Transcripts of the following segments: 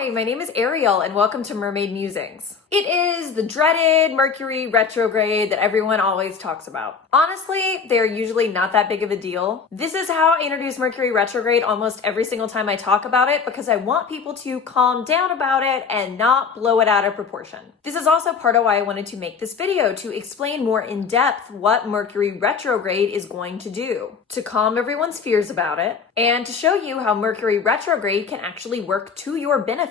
Hi, my name is Ariel and welcome to Mermaid Musings. It is the dreaded Mercury retrograde that everyone always talks about. Honestly, they're usually not that big of a deal. This is how I introduce Mercury retrograde almost every single time I talk about it because I want people to calm down about it and not blow it out of proportion. This is also part of why I wanted to make this video, to explain more in depth what Mercury retrograde is going to do, to calm everyone's fears about it, and to show you how Mercury retrograde can actually work to your benefit.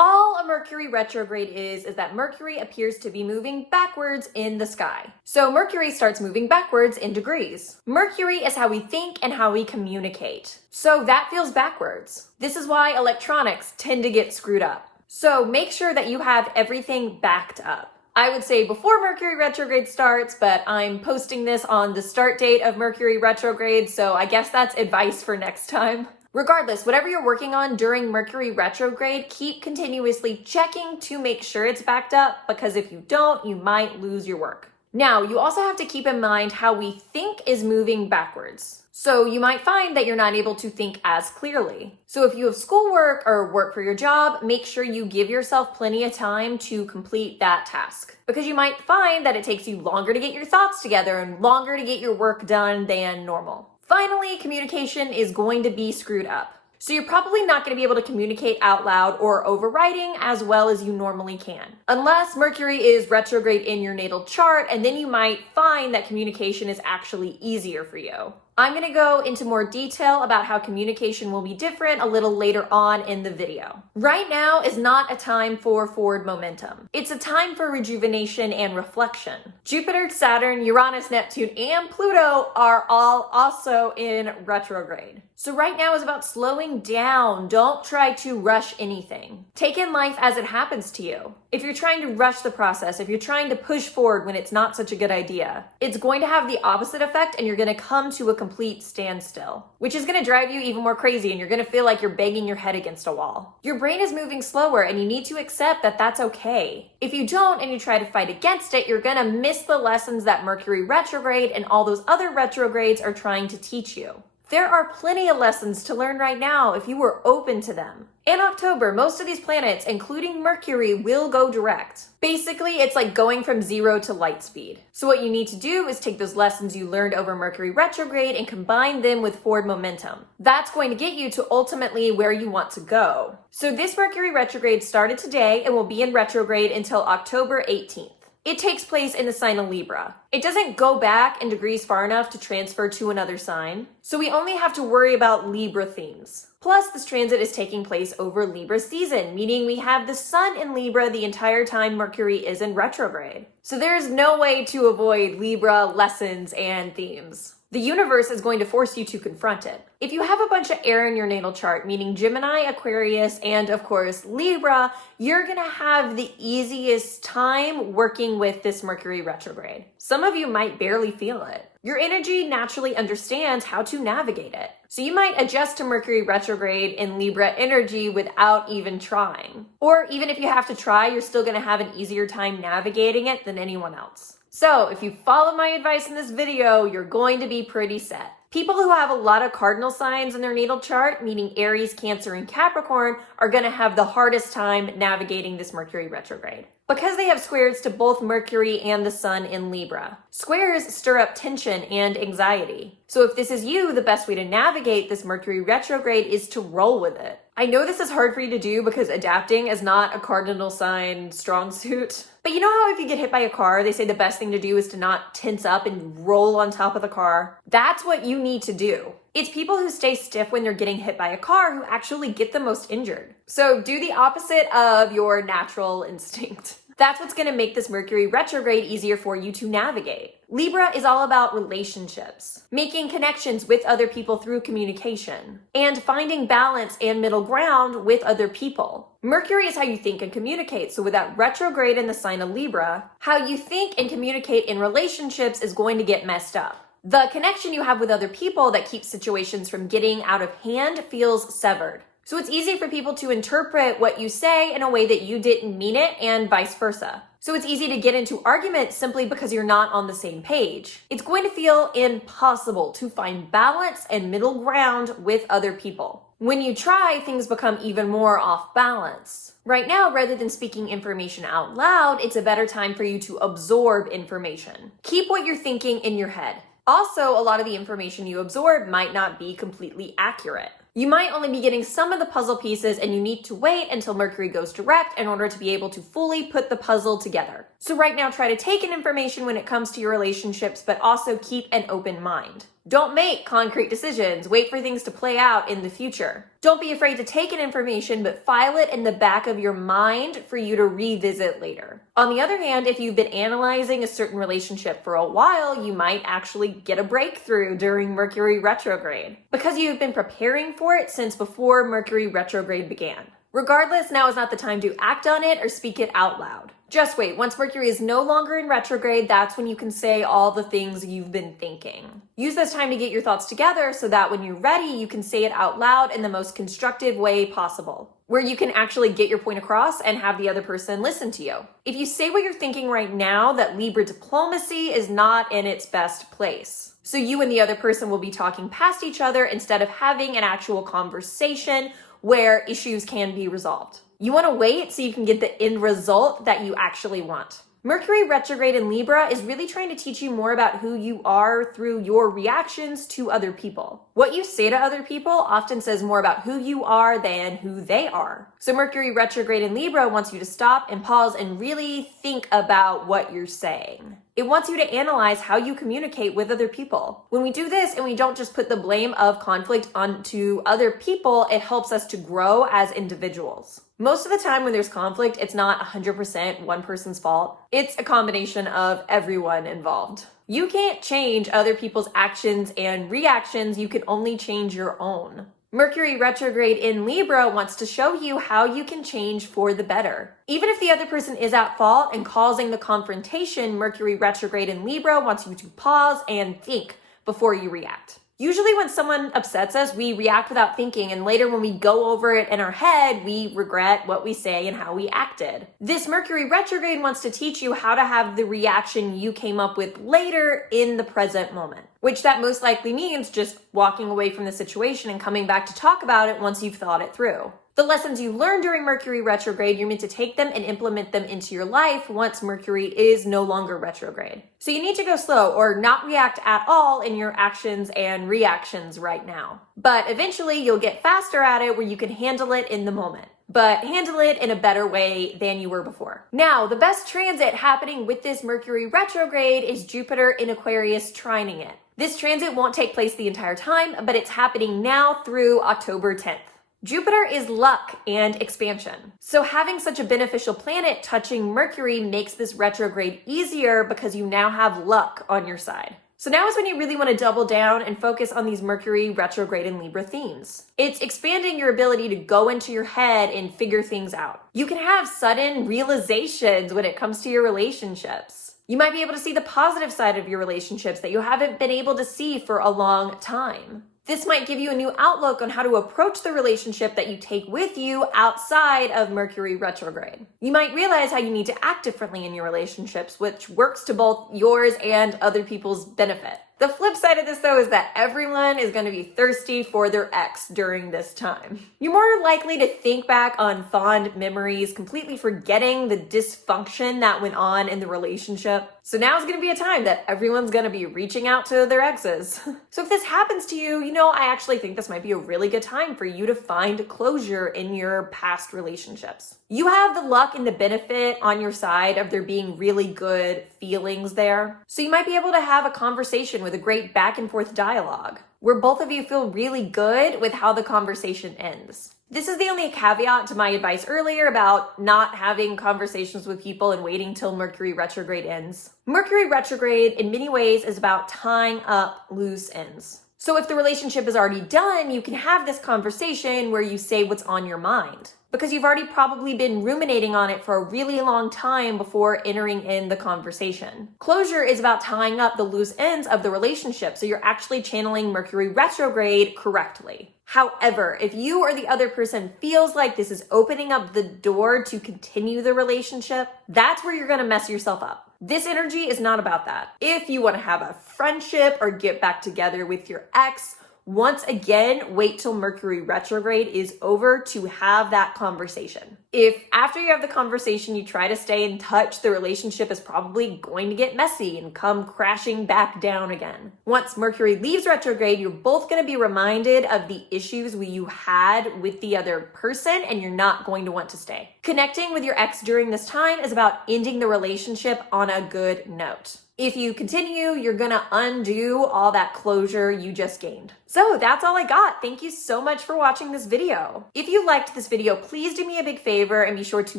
All a Mercury retrograde is that Mercury appears to be moving backwards in the sky. So Mercury starts moving backwards in degrees. Mercury is how we think and how we communicate. So that feels backwards. This is why electronics tend to get screwed up. So make sure that you have everything backed up. I would say before Mercury retrograde starts, but I'm posting this on the start date of Mercury retrograde, so I guess that's advice for next time. Regardless, whatever you're working on during Mercury retrograde, keep continuously checking to make sure it's backed up, because if you don't, you might lose your work. Now, you also have to keep in mind how we think is moving backwards. So you might find that you're not able to think as clearly. So if you have schoolwork or work for your job, make sure you give yourself plenty of time to complete that task, because you might find that it takes you longer to get your thoughts together and longer to get your work done than normal. Finally, communication is going to be screwed up. So you're probably not going to be able to communicate out loud or over writing as well as you normally can, unless Mercury is retrograde in your natal chart, and then you might find that communication is actually easier for you. I'm going to go into more detail about how communication will be different a little later on in the video. Right now is not a time for forward momentum. It's a time for rejuvenation and reflection. Jupiter, Saturn, Uranus, Neptune, and Pluto are all also in retrograde. So right now is about slowing down. Don't try to rush anything. Take in life as it happens to you. If you're trying to rush the process, if you're trying to push forward when it's not such a good idea, it's going to have the opposite effect and you're going to come to a complete standstill, which is going to drive you even more crazy and you're going to feel like you're banging your head against a wall. Your brain is moving slower and you need to accept that that's okay. If you don't and you try to fight against it, you're going to miss the lessons that Mercury retrograde and all those other retrogrades are trying to teach you. There are plenty of lessons to learn right now if you were open to them. In October, most of these planets, including Mercury, will go direct. Basically, it's like going from 0 to light speed. So what you need to do is take those lessons you learned over Mercury retrograde and combine them with forward momentum. That's going to get you to ultimately where you want to go. So this Mercury retrograde started today and will be in retrograde until October 18th. It takes place in the sign of Libra. It doesn't go back in degrees far enough to transfer to another sign, so we only have to worry about Libra themes. Plus, this transit is taking place over Libra season, meaning we have the sun in Libra the entire time Mercury is in retrograde. So there is no way to avoid Libra lessons and themes. The universe is going to force you to confront it. If you have a bunch of air in your natal chart, meaning Gemini, Aquarius, and of course Libra, you're gonna have the easiest time working with this Mercury retrograde. Some of you might barely feel it. Your energy naturally understands how to navigate it. So you might adjust to Mercury retrograde in Libra energy without even trying. Or even if you have to try, you're still gonna have an easier time navigating it than anyone else. So if you follow my advice in this video, you're going to be pretty set. People who have a lot of cardinal signs in their natal chart, meaning Aries, Cancer, and Capricorn, are going to have the hardest time navigating this Mercury retrograde, because they have squares to both Mercury and the Sun in Libra. Squares stir up tension and anxiety. So if this is you, the best way to navigate this Mercury retrograde is to roll with it. I know this is hard for you to do because adapting is not a cardinal sign strong suit. But you know how if you get hit by a car, they say the best thing to do is to not tense up and roll on top of the car? That's what you need to do. It's people who stay stiff when they're getting hit by a car who actually get the most injured. So do the opposite of your natural instinct. That's what's going to make this Mercury retrograde easier for you to navigate. Libra is all about relationships, making connections with other people through communication, and finding balance and middle ground with other people. Mercury is how you think and communicate, so with that retrograde in the sign of Libra, how you think and communicate in relationships is going to get messed up. The connection you have with other people that keeps situations from getting out of hand feels severed. So it's easy for people to interpret what you say in a way that you didn't mean it, and vice versa. So it's easy to get into arguments simply because you're not on the same page. It's going to feel impossible to find balance and middle ground with other people. When you try, things become even more off balance. Right now, rather than speaking information out loud, it's a better time for you to absorb information. Keep what you're thinking in your head. Also, a lot of the information you absorb might not be completely accurate. You might only be getting some of the puzzle pieces, and you need to wait until Mercury goes direct in order to be able to fully put the puzzle together. So right now, try to take in information when it comes to your relationships, but also keep an open mind. Don't make concrete decisions. Wait for things to play out in the future. Don't be afraid to take in information, but file it in the back of your mind for you to revisit later. On the other hand, if you've been analyzing a certain relationship for a while, you might actually get a breakthrough during Mercury retrograde because you've been preparing for it since before Mercury retrograde began. Regardless, now is not the time to act on it or speak it out loud. Just wait. Once Mercury is no longer in retrograde, that's when you can say all the things you've been thinking. Use this time to get your thoughts together so that when you're ready, you can say it out loud in the most constructive way possible, where you can actually get your point across and have the other person listen to you. If you say what you're thinking right now, that Libra diplomacy is not in its best place. So you and the other person will be talking past each other instead of having an actual conversation where issues can be resolved. You want to wait so you can get the end result that you actually want. Mercury retrograde in Libra is really trying to teach you more about who you are through your reactions to other people. What you say to other people often says more about who you are than who they are. So Mercury retrograde in Libra wants you to stop and pause and really think about what you're saying. It wants you to analyze how you communicate with other people. When we do this and we don't just put the blame of conflict onto other people, it helps us to grow as individuals. Most of the time when there's conflict, it's not 100% one person's fault. It's a combination of everyone involved. You can't change other people's actions and reactions. You can only change your own. Mercury retrograde in Libra wants to show you how you can change for the better. Even if the other person is at fault and causing the confrontation, Mercury retrograde in Libra wants you to pause and think before you react. Usually when someone upsets us, we react without thinking, and later when we go over it in our head, we regret what we say and how we acted. This Mercury retrograde wants to teach you how to have the reaction you came up with later in the present moment, which that most likely means just walking away from the situation and coming back to talk about it once you've thought it through. The lessons you learn during Mercury retrograde, you're meant to take them and implement them into your life once Mercury is no longer retrograde. So you need to go slow or not react at all in your actions and reactions right now. But eventually you'll get faster at it where you can handle it in the moment, but handle it in a better way than you were before. Now, the best transit happening with this Mercury retrograde is Jupiter in Aquarius trining it. This transit won't take place the entire time, but it's happening now through October 10th. Jupiter is luck and expansion. So having such a beneficial planet touching Mercury makes this retrograde easier because you now have luck on your side. So now is when you really want to double down and focus on these Mercury retrograde and Libra themes. It's expanding your ability to go into your head and figure things out. You can have sudden realizations when it comes to your relationships. You might be able to see the positive side of your relationships that you haven't been able to see for a long time. This might give you a new outlook on how to approach the relationship that you take with you outside of Mercury retrograde. You might realize how you need to act differently in your relationships, which works to both yours and other people's benefit. The flip side of this, though, is that everyone is going to be thirsty for their ex during this time. You're more likely to think back on fond memories, completely forgetting the dysfunction that went on in the relationship. So now is going to be a time that everyone's going to be reaching out to their exes. So if this happens to you, I actually think this might be a really good time for you to find closure in your past relationships. You have the luck and the benefit on your side of there being really good feelings there. So you might be able to have a conversation with a great back and forth dialogue where both of you feel really good with how the conversation ends. This is the only caveat to my advice earlier about not having conversations with people and waiting till Mercury retrograde ends. Mercury retrograde in many ways is about tying up loose ends. So if the relationship is already done, you can have this conversation where you say what's on your mind, because you've already probably been ruminating on it for a really long time before entering in the conversation. Closure is about tying up the loose ends of the relationship, so you're actually channeling Mercury retrograde correctly. However, if you or the other person feels like this is opening up the door to continue the relationship, that's where you're going to mess yourself up. This energy is not about that. If you want to have a friendship or get back together with your ex, Once again, wait till Mercury retrograde is over to have that conversation. If after you have the conversation you try to stay in touch, the relationship is probably going to get messy and come crashing back down again. Once Mercury leaves retrograde, you're both going to be reminded of the issues you had with the other person, and you're not going to want to stay. Connecting with your ex during this time is about ending the relationship on a good note. If you continue, you're gonna undo all that closure you just gained. So that's all I got. Thank you so much for watching this video. If you liked this video, please do me a big favor and be sure to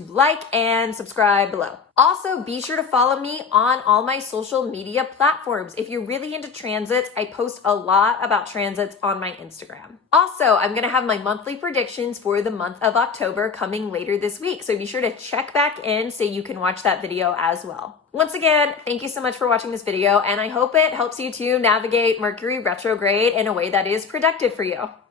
like and subscribe below. Also, be sure to follow me on all my social media platforms. If you're really into transits, I post a lot about transits on my Instagram. Also, I'm gonna have my monthly predictions for the month of October coming later this week, so be sure to check back in so you can watch that video as well. Once again, thank you so much for watching this video, and I hope it helps you to navigate Mercury retrograde in a way that is productive for you.